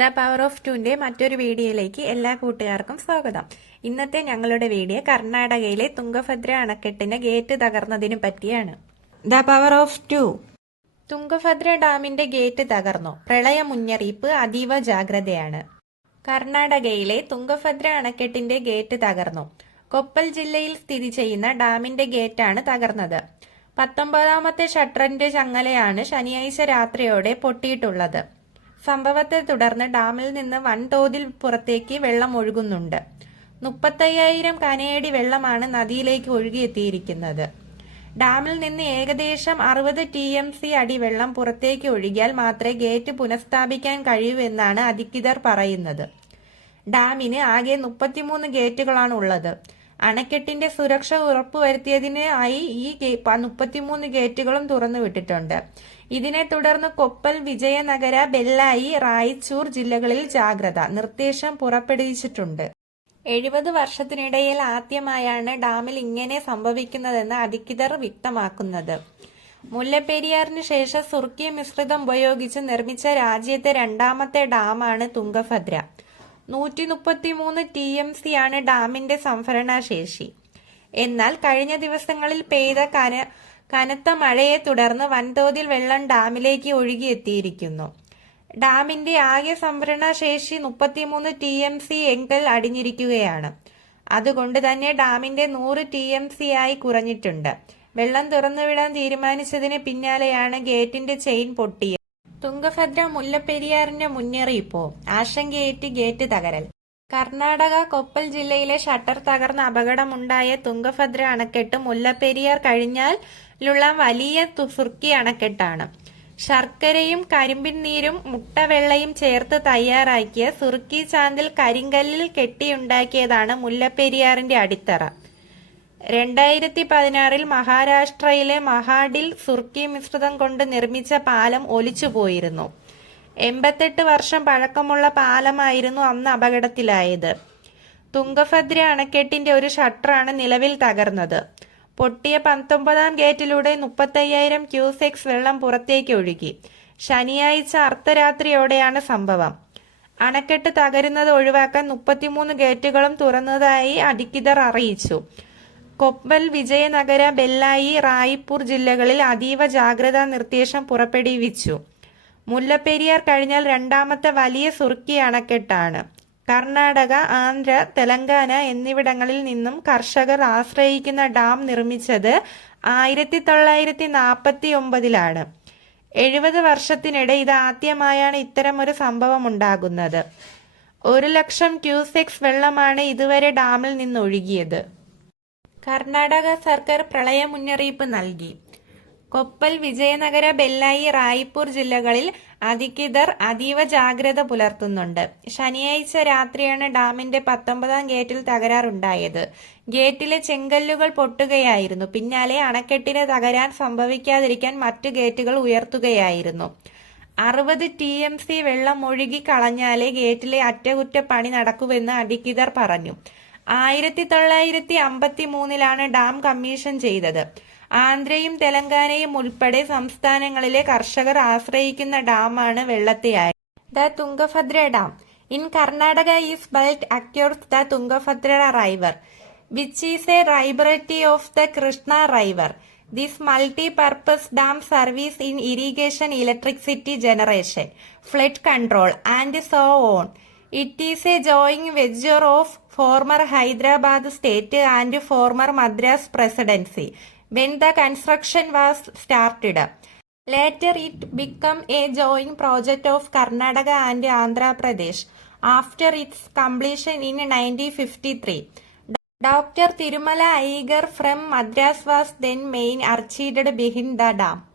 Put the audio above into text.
The power of ടുവിന്റെ മറ്റൊരു വീഡിയോയിലേക്ക് എല്ലാ കൂട്ടുകാർക്കും സ്വാഗതം. ഇന്നത്തെ ഞങ്ങളുടെ വീഡിയോ കർണാടകയിലെ തുംഗഭദ്ര അണക്കെട്ടിന്റെ ഗേറ്റ് തകർന്നതിനു പറ്റിയാണ്. The power of two. Tungabhadra ഡാമിന്റെ ഗേറ്റ് തകർന്നു. പ്രളയ മുന്നറിയിപ്പ്, അതീവ ജാഗ്രതയാണ്. കർണാടകയിലെ തുംഗഭദ്ര അണക്കെട്ടിന്റെ ഗേറ്റ് തകർന്നു. കൊപ്പൽ ജില്ലയിൽ സ്ഥിതി ചെയ്യുന്ന ഡാമിന്റെ ഗേറ്റാണ് തകർന്നത്. 19ാമത്തെ ഷട്ടറിന്റെ ചങ്ങലയാണ് ശനിയാഴ്ച രാത്രിയോടെ പൊട്ടിയിട്ടുള്ളത്. സംഭവത്തെ തുടർന്ന് ഡാമിൽ നിന്ന് വൻതോതിൽ പുറത്തേക്ക് വെള്ളം ഒഴുകുന്നുണ്ട്. 35,000 കനയടി വെള്ളമാണ് നദിയിലേക്ക് ഒഴുകിയെത്തിയിരിക്കുന്നത്. ഡാമിൽ നിന്ന് ഏകദേശം 60 TMC അടി വെള്ളം പുറത്തേക്ക് ഒഴുകിയാൽ മാത്രമേ ഗേറ്റ് പുനഃസ്ഥാപിക്കാൻ കഴിയൂ എന്നാണ് അധികൃതർ പറയുന്നത്. ഡാമിന് ആകെ 33 ഗേറ്റുകളാണ് ഉള്ളത്. അണക്കെട്ടിന്റെ സുരക്ഷ ഉറപ്പുവരുത്തിയതിനായി ഈ 33 ഗേറ്റുകളും തുറന്നുവിട്ടിട്ടുണ്ട്. ഇതിനെ തുടർന്ന് കൊപ്പൽ, വിജയനഗര, ബെല്ലായി, റായ്ചൂർ ജില്ലകളിൽ ജാഗ്രത നിർദ്ദേശം പുറപ്പെടുവിച്ചിട്ടുണ്ട്. 70 വർഷത്തിനിടയിൽ ആദ്യമായാണ് ഡാമിൽ ഇങ്ങനെ സംഭവിക്കുന്നതെന്ന് അധികൃതർ വ്യക്തമാക്കുന്നത്. മുല്ലപ്പെരിയാറിന് ശേഷം സുർക്കി മിശ്രിതം ഉപയോഗിച്ച് നിർമ്മിച്ച രാജ്യത്തെ രണ്ടാമത്തെ ഡാമാണ് തുംഗഭദ്ര. 133 TMC ആണ് ഡാമിന്റെ സംഭരണശേഷി. എന്നാൽ കഴിഞ്ഞ ദിവസങ്ങളിൽ പെയ്ത കനത്ത മഴയെ തുടർന്ന് വൻതോതിൽ വെള്ളം ഡാമിലേക്ക് ഒഴുകിയെത്തിയിരിക്കുന്നു. ഡാമിന്റെ ആകെ സംഭരണശേഷി 33 TMC എങ്കിൽ അടിഞ്ഞിരിക്കുകയാണ്. അതുകൊണ്ട് തന്നെ ഡാമിന്റെ 100 TMC ആയി കുറഞ്ഞിട്ടുണ്ട്. വെള്ളം തുറന്നുവിടാൻ തീരുമാനിച്ചതിന് പിന്നാലെയാണ് ഗേറ്റിന്റെ ചെയിൻ പൊട്ടിയത്. തുംഗഭദ്ര മുല്ലപ്പെരിയാറിന്റെ മുന്നറിയിപ്പോ, ആശങ്കയേറ്റ് ഗേറ്റ് തകരൽ. കർണാടക കൊപ്പൽ ജില്ലയിലെ ഷട്ടർ തകർന്ന അപകടമുണ്ടായ തുംഗഭദ്ര അണക്കെട്ട് മുല്ലപ്പെരിയാർ കഴിഞ്ഞാലുള്ള വലിയ സുർക്കി അണക്കെട്ടാണ്. ശർക്കരയും കരിമ്പിൻ നീരും മുട്ടവെള്ളയും ചേർത്ത് തയ്യാറാക്കിയ സുർക്കി ചാന്തിൽ കരിങ്കല്ലിൽ കെട്ടിയുണ്ടാക്കിയതാണ് മുല്ലപ്പെരിയാറിന്റെ അടിത്തറ. 2016 മഹാരാഷ്ട്രയിലെ മഹാഡിൽ സുർക്കി മിശ്രിതം കൊണ്ട് നിർമ്മിച്ച പാലം ഒലിച്ചുപോയിരുന്നു. 88 വർഷം പഴക്കമുള്ള പാലമായിരുന്നു അന്ന് അപകടത്തിലായത്. തുംഗഭദ്ര അണക്കെട്ടിന്റെ ഒരു ഷട്ടറാണ് നിലവിൽ തകർന്നത്. പൊട്ടിയ 19ാം ഗേറ്റിലൂടെ 35,000 ക്യൂസെക്സ് വെള്ളം പുറത്തേക്ക് ഒഴുകി. ശനിയാഴ്ച അർദ്ധരാത്രിയോടെയാണ് സംഭവം. അണക്കെട്ട് തകരുന്നത് ഒഴിവാക്കാൻ 33 ഗേറ്റുകളും തുറന്നതായി അധികൃതർ അറിയിച്ചു. കൊപ്പൽ, വിജയനഗര, ബെല്ലായി, റായ്പൂർ ജില്ലകളിൽ അതീവ ജാഗ്രതാ നിർദ്ദേശം പുറപ്പെടുവിച്ചു. മുല്ലപ്പെരിയാർ കഴിഞ്ഞാൽ രണ്ടാമത്തെ വലിയ സുർക്കി അണക്കെട്ടാണ്. കർണാടക, ആന്ധ്ര, തെലങ്കാന എന്നിവിടങ്ങളിൽ നിന്നും കർഷകർ ആശ്രയിക്കുന്ന ഡാം നിർമ്മിച്ചത് 1949-ലാണ്. 70 വർഷത്തിനിടെ ഇത് ആദ്യമായാണ് ഇത്തരമൊരു സംഭവം ഉണ്ടാകുന്നത്. 1,00,000 ക്യൂസെക്സ് വെള്ളമാണ് ഇതുവരെ ഡാമിൽ നിന്നൊഴുകിയത്. കർണാടക സർക്കാർ പ്രളയ മുന്നറിയിപ്പ് നൽകി. കൊപ്പൽ, വിജയനഗര, ബെല്ലായി, റായ്പൂർ ജില്ലകളിൽ അധികൃതർ അതീവ ജാഗ്രത പുലർത്തുന്നുണ്ട്. ശനിയാഴ്ച രാത്രിയാണ് ഡാമിന്റെ 19ാം ഗേറ്റിൽ തകരാറുണ്ടായത്. ഗേറ്റിലെ ചെങ്കല്ലുകൾ പൊട്ടുകയായിരുന്നു. പിന്നാലെ അണക്കെട്ടിന് തകരാൻ സംഭവിക്കാതിരിക്കാൻ മറ്റു ഗേറ്റുകൾ ഉയർത്തുകയായിരുന്നു. 60 TMC വെള്ളം ഒഴുകി കളഞ്ഞാലേ ഗേറ്റിലെ അറ്റകുറ്റപ്പണി നടക്കുമെന്ന് അധികൃതർ പറഞ്ഞു. 1953-ലാണ് ഡാം കമ്മീഷൻ ചെയ്തത്. ആന്ധ്രയും തെലങ്കാനയും ഉൾപ്പെടെ സംസ്ഥാനങ്ങളിലെ കർഷകർ ആശ്രയിക്കുന്ന ഡാമാണ് വെള്ളത്തിലായത്. The Tungabhadra dam in Karnataka is built across the Tungabhadra river, which is a tributary of the Krishna river. This multipurpose dam service in irrigation, electricity generation, flood control and so on. It is a joint venture of former Hyderabad state and former Madras presidency when the construction was started. Later it became a joint project of Karnataka and Andhra Pradesh after its completion in 1953. Dr. Tirumala Iyer from Madras was then main architect behind the dam.